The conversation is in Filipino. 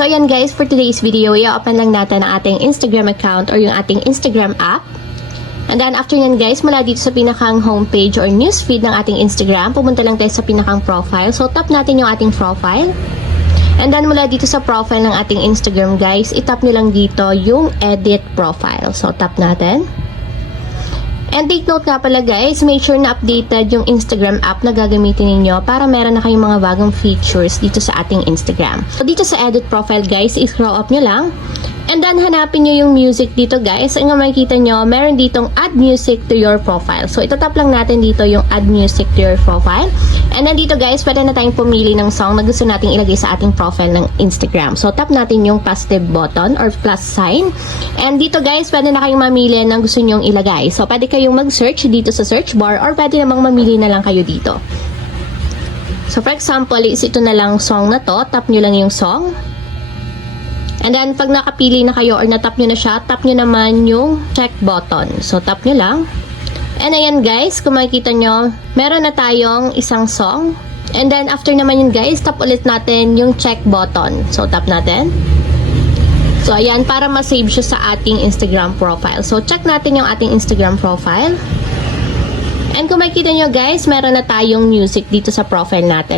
So ayan guys, for today's video, i-open lang natin ang ating Instagram account or yung ating Instagram app. And then after yan guys, mula dito sa pinakang homepage or newsfeed ng ating Instagram, pumunta lang tayo sa pinakang profile. So tap natin yung ating profile. And then mula dito sa profile ng ating Instagram guys, itap nyo lang dito yung edit profile. So tap natin. And take note nga pala guys, make sure na updated yung Instagram app na gagamitin ninyo para meron na kayong mga bagong features dito sa ating Instagram. So dito sa edit profile guys, i-scroll up nyo lang. And then hanapin nyo yung music dito guys. Ang makikita nyo, meron ditong add music to your profile. So itatap lang natin dito yung add music to your profile. And then dito guys, pwede na tayong pumili ng song na gusto nating ilagay sa ating profile ng Instagram. So tap natin yung positive button or plus sign. And dito guys, pwede na kayong mamili ng gusto nyong ilagay. So pwede kayong mag-search dito sa search bar or pwede namang mamili na lang kayo dito. So for example, is ito na lang song na to. Tap nyo lang yung song. And then, pag nakapili na kayo or natap nyo na siya, tap nyo naman yung check button. So, tap nyo lang. And ayan guys, kung makikita nyo, meron na tayong isang song. And then, after naman yun guys, tap ulit natin yung check button. So, tap natin. So, ayan, para ma-save siya sa ating Instagram profile. So, check natin yung ating Instagram profile. And kung makikita nyo guys, meron na tayong music dito sa profile natin.